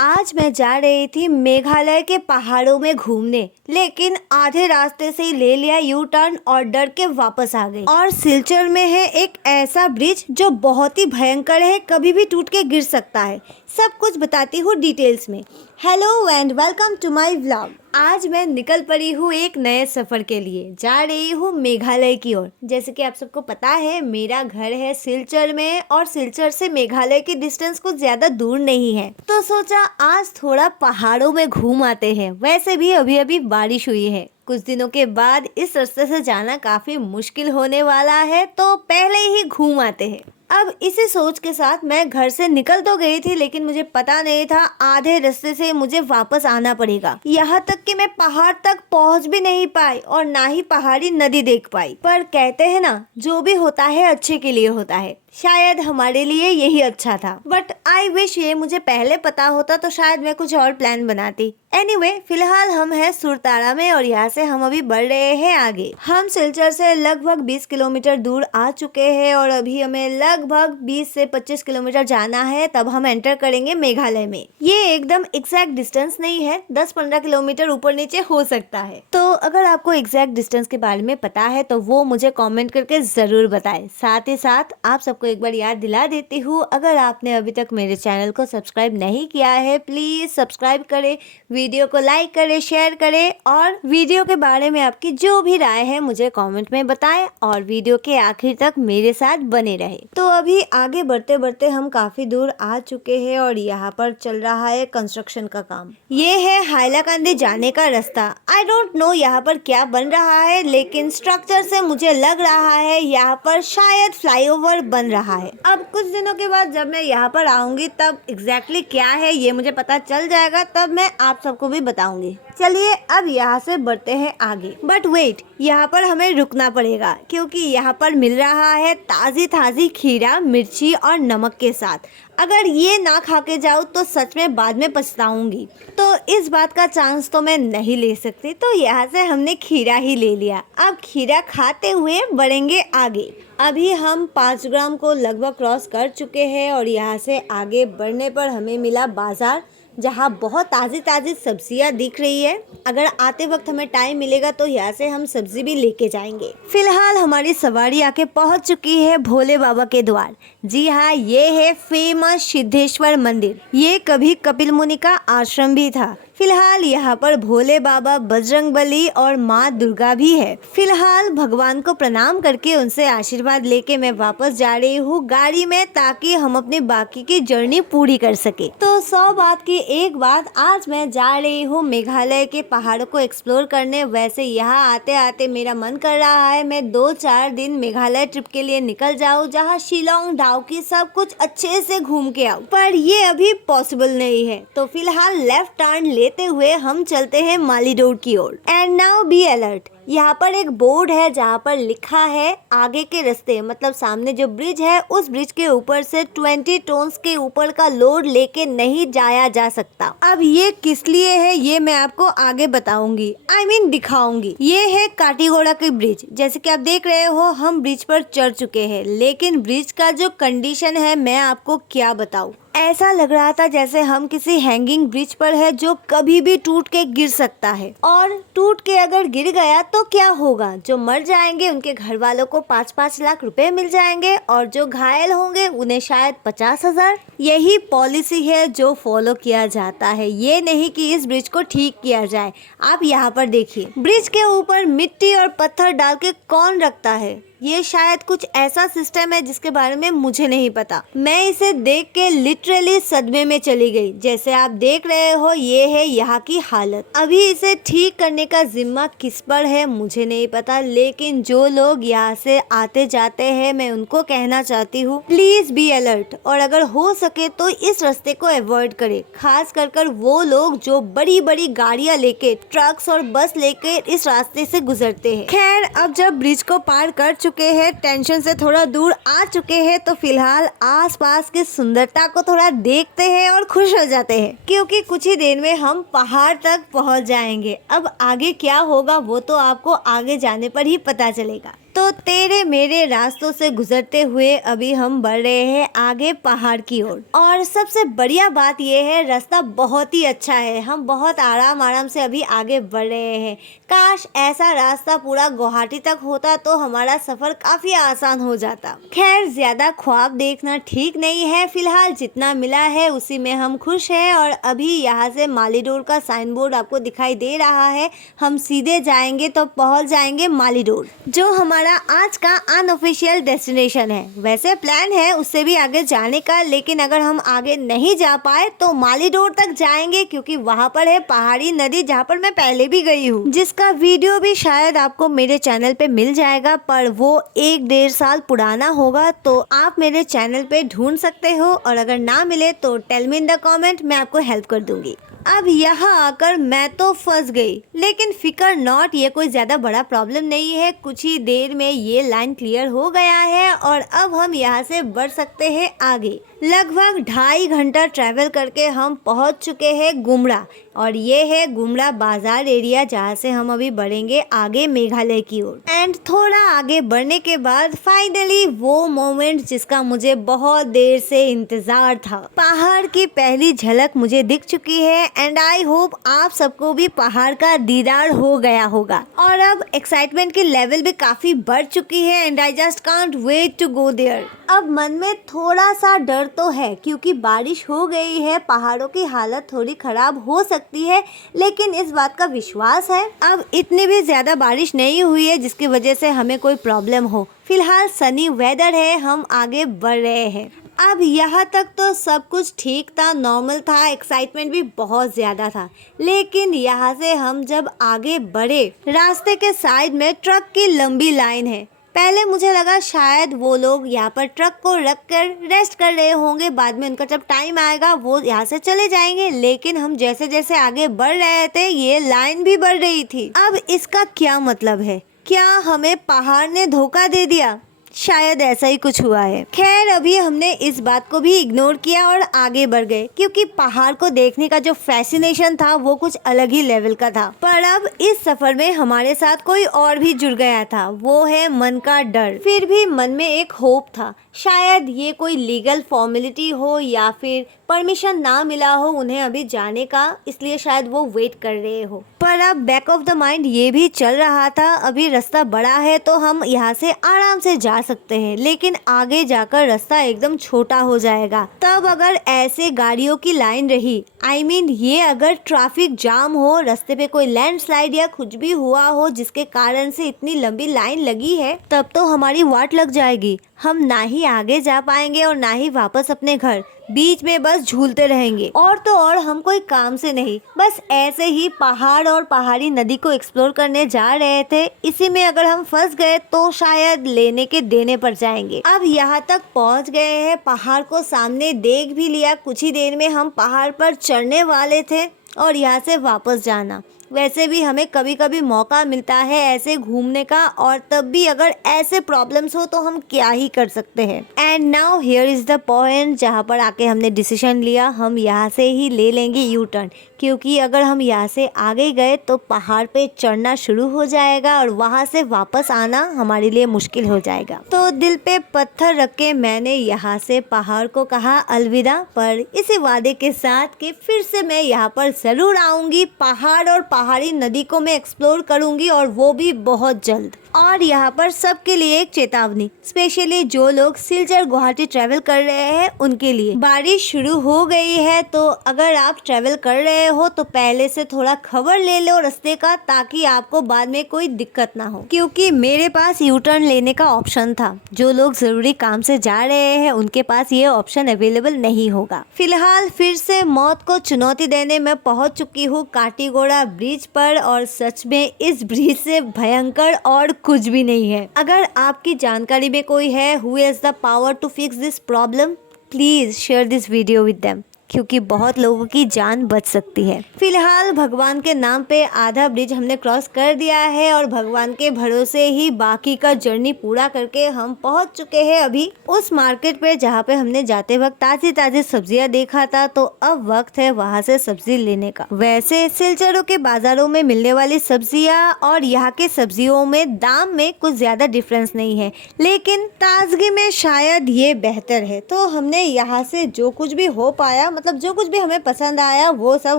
आज मैं जा रही थी मेघालय के पहाड़ों में घूमने, लेकिन आधे रास्ते से ही ले लिया यू टर्न और डर के वापस आ गई। और सिलचर में है एक ऐसा ब्रिज जो बहुत ही भयंकर है, कभी भी टूट के गिर सकता है। सब कुछ बताती हूँ डिटेल्स में। Hello and welcome to my vlog. आज मैं निकल पड़ी हूँ एक नए सफ़र के लिए। जा रही हूँ मेघालय की ओर। जैसे कि आप सबको पता है, मेरा घर है सिलचर में और सिलचर से मेघालय की डिस्टेंस कुछ ज़्यादा दूर नहीं है, तो सोचा आज थोड़ा पहाड़ों में घूम आते हैं। वैसे भी अभी अभी बारिश हुई है, कुछ दिनों के बाद इस रास्ते से जाना काफ़ी मुश्किल होने वाला है, तो पहले ही घूम आते हैं। अब इसी सोच के साथ मैं घर से निकल तो गई थी, लेकिन मुझे पता नहीं था आधे रास्ते से मुझे वापस आना पड़ेगा। यहाँ तक कि मैं पहाड़ तक पहुँच भी नहीं पाई और ना ही पहाड़ी नदी देख पाई। पर कहते हैं ना, जो भी होता है अच्छे के लिए होता है। शायद हमारे लिए यही अच्छा था, बट आई विश ये मुझे पहले पता होता तो शायद मैं कुछ और प्लान बनाती। एनीवे, फिलहाल हम हैं सुरताड़ा में और यहाँ से हम अभी बढ़ रहे हैं आगे। हम सिलचर से लगभग 20 किलोमीटर दूर आ चुके हैं और अभी हमें लगभग 20 से 25 किलोमीटर जाना है, तब हम एंटर करेंगे मेघालय में। ये एकदम एग्जैक्ट डिस्टेंस नहीं है, 10-15 किलोमीटर ऊपर नीचे हो सकता है। तो अगर आपको एग्जैक्ट डिस्टेंस के बारे में पता है तो वो मुझे कॉमेंट करके जरूर बताएं। साथ ही साथ आप सबको एक बार याद दिला देती हूँ, अगर आपने अभी तक मेरे चैनल को सब्सक्राइब नहीं किया है, प्लीज सब्सक्राइब करें, वीडियो को लाइक करें, शेयर करें और वीडियो के बारे में आपकी जो भी राय है मुझे कमेंट में बताएं और वीडियो के आखिर तक मेरे साथ बने रहे। तो अभी आगे बढ़ते बढ़ते हम काफी दूर आ चुके हैं और यहाँ पर चल रहा है कंस्ट्रक्शन का काम। ये है हाइलाकांदी जाने का रास्ता। आई डोंट नो यहाँ पर क्या बन रहा है, लेकिन स्ट्रक्चर से मुझे लग रहा है यहाँ पर शायद फ्लाईओवर बन रहा है। अब कुछ दिनों के बाद जब मैं यहाँ पर आऊंगी तब एग्जैक्टली क्या है ये मुझे पता चल जाएगा, तब मैं आप सबको भी बताऊंगी। चलिए अब यहाँ से बढ़ते हैं आगे। बट वेट, यहाँ पर हमें रुकना पड़ेगा क्योंकि यहाँ पर मिल रहा है ताज़ी ताज़ी खीरा, मिर्ची और नमक के साथ। अगर ये ना खा के जाऊँ तो सच में बाद में पछताऊंगी, तो इस बात का चांस तो मैं नहीं ले सकती, तो यहाँ से हमने खीरा ही ले लिया। अब खीरा खाते हुए बढ़ेंगे आगे। अभी हम 5 ग्राम को लगभग क्रॉस कर चुके हैं और यहाँ से आगे बढ़ने पर हमें मिला बाजार, जहाँ बहुत ताज़ी ताज़ी सब्जियाँ दिख रही है। अगर आते वक्त हमें टाइम मिलेगा तो यहाँ से हम सब्जी भी लेके जाएंगे। फिलहाल हमारी सवारी आके पहुँच चुकी है भोले बाबा के द्वार। जी हाँ, ये है फेमस सिद्धेश्वर मंदिर। ये कभी कपिल मुनि का आश्रम भी था। फिलहाल यहाँ पर भोले बाबा, बजरंगबली और माँ दुर्गा भी है। फिलहाल भगवान को प्रणाम करके उनसे आशीर्वाद लेके मैं वापस जा रही हूँ गाड़ी में, ताकि हम अपनी बाकी की जर्नी पूरी कर सके। तो 100 बात की एक बात, आज मैं जा रही हूँ मेघालय के पहाड़ों को एक्सप्लोर करने। वैसे यहाँ आते आते मेरा मन कर रहा है मैं 2-4 दिन मेघालय ट्रिप के लिए निकल जाऊँ, जहाँ शिलोंग, डाउकी सब कुछ अच्छे से घूम के आऊँ, पर ये अभी पॉसिबल नहीं है। तो फिलहाल लेफ्ट टर्न लेते हुए हम चलते हैं माली रोड की ओर। एंड नाउ बी अलर्ट, यहाँ पर एक बोर्ड है जहाँ पर लिखा है आगे के रास्ते, मतलब सामने जो ब्रिज है उस ब्रिज के ऊपर से 20 टन्स के ऊपर का लोड लेके नहीं जाया जा सकता। अब ये किस लिए है ये मैं आपको आगे बताऊंगी, दिखाऊंगी। ये है काटीगोड़ा की ब्रिज। जैसे कि आप देख रहे हो हम ब्रिज पर चढ़ चुके हैं, लेकिन ब्रिज का जो कंडीशन है मैं आपको क्या बताऊं। ऐसा लग रहा था जैसे हम किसी हैंगिंग ब्रिज पर है जो कभी भी टूट के गिर सकता है, और टूट के अगर गिर गया तो क्या होगा, जो मर जाएंगे उनके घर वालों को 5-5 लाख रुपए मिल जाएंगे और जो घायल होंगे उन्हें शायद 50,000। यही पॉलिसी है जो फॉलो किया जाता है, ये नहीं कि इस ब्रिज को ठीक किया जाए। आप यहाँ पर देखिए, ब्रिज के ऊपर मिट्टी और पत्थर डाल के कौन रखता है। ये शायद कुछ ऐसा सिस्टम है जिसके बारे में मुझे नहीं पता। मैं इसे देख के लिटरली सदमे में चली गई। जैसे आप देख रहे हो ये है यहाँ की हालत। अभी इसे ठीक करने का जिम्मा किस पर है मुझे नहीं पता, लेकिन जो लोग यहाँ से आते जाते हैं मैं उनको कहना चाहती हूँ, प्लीज बी अलर्ट, और अगर हो सके तो इस रास्ते को अवॉइड करें। खास कर वो लोग जो बड़ी बड़ी गाड़ियाँ लेके, ट्रक्स और बस लेके इस रास्ते से गुजरते हैं। खैर, अब जब ब्रिज को पार कर चुके हैं, टेंशन से थोड़ा दूर आ चुके हैं, तो फिलहाल आसपास की सुंदरता को थोड़ा देखते हैं और खुश हो जाते हैं, क्योंकि कुछ ही देर में हम पहाड़ तक पहुंच जाएंगे। अब आगे क्या होगा वो तो आपको आगे जाने पर ही पता चलेगा। तो तेरे मेरे रास्तों से गुजरते हुए अभी हम बढ़ रहे हैं आगे पहाड़ की ओर। और सबसे बढ़िया बात यह है रास्ता बहुत ही अच्छा है, हम बहुत आराम से अभी आगे बढ़ रहे हैं। काश ऐसा रास्ता पूरा गुवाहाटी तक होता तो हमारा सफर काफी आसान हो जाता। खैर ज्यादा ख्वाब देखना ठीक नहीं है, फिलहाल जितना मिला है उसी में हम खुश हैं। और अभी यहाँ से मालीडोर का साइन बोर्ड आपको दिखाई दे रहा है, हम सीधे जाएंगे तो पहुँच जाएंगे मालीडोर, जो हमारा आज का अनऑफिशियल डेस्टिनेशन है। वैसे प्लान है उससे भी आगे जाने का, लेकिन अगर हम आगे नहीं जा पाए तो मालीडोर तक जाएंगे, क्योंकि वहाँ पर है पहाड़ी नदी जहाँ पर मैं पहले भी गई हूँ, जिसका वीडियो भी शायद आपको मेरे चैनल पे मिल जाएगा, पर वो 1-1.5 साल पुराना होगा, तो आप मेरे चैनल पे ढूंढ सकते हो। और अगर ना मिले तो tell me in the comment, मैं आपको हेल्प कर दूंगी। अब यहाँ आकर मैं तो फंस गई, लेकिन फिकर नॉट, ये कोई ज्यादा बड़ा प्रॉब्लम नहीं है। कुछ ही देर में ये लाइन क्लियर हो गया है और अब हम यहाँ से बढ़ सकते हैं आगे। लगभग 2.5 घंटा ट्रैवल करके हम पहुँच चुके हैं गुमड़ा, और ये है गुमड़ा बाजार एरिया, जहाँ से हम अभी बढ़ेंगे आगे मेघालय की ओर। एंड थोड़ा आगे बढ़ने के बाद फाइनली वो मोमेंट जिसका मुझे बहुत देर से इंतजार था, पहाड़ की पहली झलक मुझे दिख चुकी है। एंड आई होप आप सबको भी पहाड़ का दीदार हो गया होगा। और अब एक्साइटमेंट की लेवल भी काफी बढ़ चुकी है and I just can't wait to go there. अब मन में थोड़ा सा डर तो है, क्योंकि बारिश हो गई है, पहाड़ों की हालत थोड़ी खराब हो सकती है, लेकिन इस बात का विश्वास है अब इतनी भी ज्यादा बारिश नहीं हुई है जिसकी वजह से हमें कोई प्रॉब्लम हो। फिलहाल सनी वेदर है, हम आगे बढ़ रहे हैं। अब यहाँ तक तो सब कुछ ठीक था, नॉर्मल था, एक्साइटमेंट भी बहुत ज़्यादा था, लेकिन यहाँ से हम जब आगे बढ़े, रास्ते के साइड में ट्रक की लंबी लाइन है। पहले मुझे लगा शायद वो लोग यहाँ पर ट्रक को रख कर रेस्ट कर रहे होंगे, बाद में उनका जब टाइम आएगा वो यहाँ से चले जाएंगे, लेकिन हम जैसे जैसे आगे बढ़ रहे थे ये लाइन भी बढ़ रही थी। अब इसका क्या मतलब है? क्या हमें पहाड़ ने धोखा दे दिया? शायद ऐसा ही कुछ हुआ है। खैर अभी हमने इस बात को भी इग्नोर किया और आगे बढ़ गए, क्योंकि पहाड़ को देखने का जो फैसिनेशन था वो कुछ अलग ही लेवल का था। पर अब इस सफर में हमारे साथ कोई और भी जुड़ गया था, वो है मन का डर। फिर भी मन में एक होप था, शायद ये कोई लीगल फॉर्मेलिटी हो या फिर परमिशन ना मिला हो उन्हें अभी जाने का, इसलिए शायद वो वेट कर रहे हो। पर अब बैक ऑफ द माइंड ये भी चल रहा था, अभी रास्ता बड़ा है तो हम यहाँ से आराम से जा सकते हैं, लेकिन आगे जाकर रास्ता एकदम छोटा हो जाएगा। तब अगर ऐसे गाड़ियों की लाइन रही, I mean, ये अगर ट्रैफिक जाम हो, रास्ते पे कोई लैंडस्लाइड या कुछ भी हुआ हो जिसके कारण से इतनी लंबी लाइन लगी है, तब तो हमारी वाट लग जाएगी। हम ना ही आगे जा पाएंगे और ना ही वापस अपने घर, बीच में बस झूलते रहेंगे। और तो और हम कोई काम से नहीं, बस ऐसे ही पहाड़ और पहाड़ी नदी को एक्सप्लोर करने जा रहे थे। इसी में अगर हम फंस गए तो शायद लेने के देने पड़ जाएंगे। अब यहाँ तक पहुँच गए हैं, पहाड़ को सामने देख भी लिया। कुछ ही देर में हम पहाड़ पर चढ़ने वाले थे और यहाँ से वापस जाना। वैसे भी हमें कभी कभी मौका मिलता है ऐसे घूमने का, और तब भी अगर ऐसे प्रॉब्लम्स हो तो हम क्या ही कर सकते हैं। And now here is the point जहाँ पर आके हमने डिसीजन लिया, हम यहाँ से ही ले लेंगे यू टर्न, क्योंकि अगर हम यहाँ से आगे गए तो पहाड़ पे चढ़ना शुरू हो जाएगा और वहाँ से वापस आना हमारे लिए मुश्किल हो जाएगा। तो दिल पे पत्थर रख के मैंने यहाँ से पहाड़ को कहा अलविदा, पर इसी वादे के साथ कि फिर से मैं यहाँ पर जरूर आऊंगी, पहाड़ और पहाड़ी नदी को मैं एक्सप्लोर करूंगी, और वो भी बहुत जल्द। और यहाँ पर सबके लिए एक चेतावनी, स्पेशली जो लोग सिलचर गुवाहाटी ट्रैवल कर रहे हैं उनके लिए, बारिश शुरू हो गई है, तो अगर आप ट्रैवल कर रहे हो तो पहले से थोड़ा खबर ले लो रास्ते का, ताकि आपको बाद में कोई दिक्कत ना हो। क्योंकि मेरे पास यू टर्न लेने का ऑप्शन था, जो लोग जरूरी काम से जा रहे हैं उनके पास ये ऑप्शन अवेलेबल नहीं होगा। फिलहाल फिर से मौत को चुनौती देने में पहुंच चुकी हूँ काटीगोड़ा ब्रिज पर, और सच में इस ब्रिज से भयंकर और कुछ भी नहीं है। अगर आपकी जानकारी में कोई है who has the power to fix this problem, please share this video with them. क्योंकि बहुत लोगों की जान बच सकती है। फिलहाल भगवान के नाम पे आधा ब्रिज हमने क्रॉस कर दिया है और भगवान के भरोसे ही बाकी का जर्नी पूरा करके हम पहुंच चुके हैं अभी उस मार्केट पे जहाँ पे हमने जाते वक्त ताजी ताजी सब्जियां देखा था। तो अब वक्त है वहाँ से सब्जी लेने का। वैसे सिलचरों के बाजारों में मिलने वाली सब्जियां और यहाँ के सब्जियों में दाम में कुछ ज्यादा डिफरेंस नहीं है, लेकिन ताजगी में शायद ये बेहतर है। तो हमने यहाँ से जो कुछ भी हो पाया, मतलब जो कुछ भी हमें पसंद आया वो सब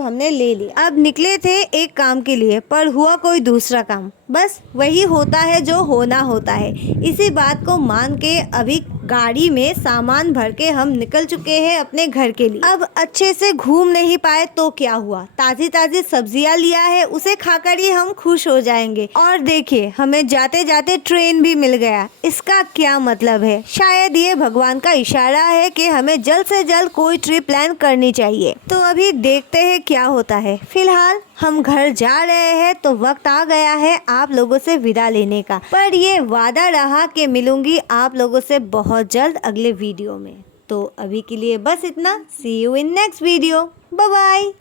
हमने ले लिया। अब निकले थे एक काम के लिए, पर हुआ कोई दूसरा काम। बस वही होता है जो होना होता है। इसी बात को मान के अभी गाड़ी में सामान भर के हम निकल चुके हैं अपने घर के लिए। अब अच्छे से घूम नहीं पाए तो क्या हुआ, ताजी ताजी सब्जियां लिया है, उसे खाकर ही हम खुश हो जाएंगे। और देखिए हमें जाते जाते ट्रेन भी मिल गया। इसका क्या मतलब है? शायद ये भगवान का इशारा है कि हमें जल्द से जल्द कोई ट्रिप प्लान करनी चाहिए। तो अभी देखते हैं क्या होता है। फिलहाल हम घर जा रहे हैं तो वक्त आ गया है आप लोगों से विदा लेने का, पर ये वादा रहा कि मिलूंगी आप लोगों से बहुत जल्द अगले वीडियो में। तो अभी के लिए बस इतना। See you in next video. Bye bye.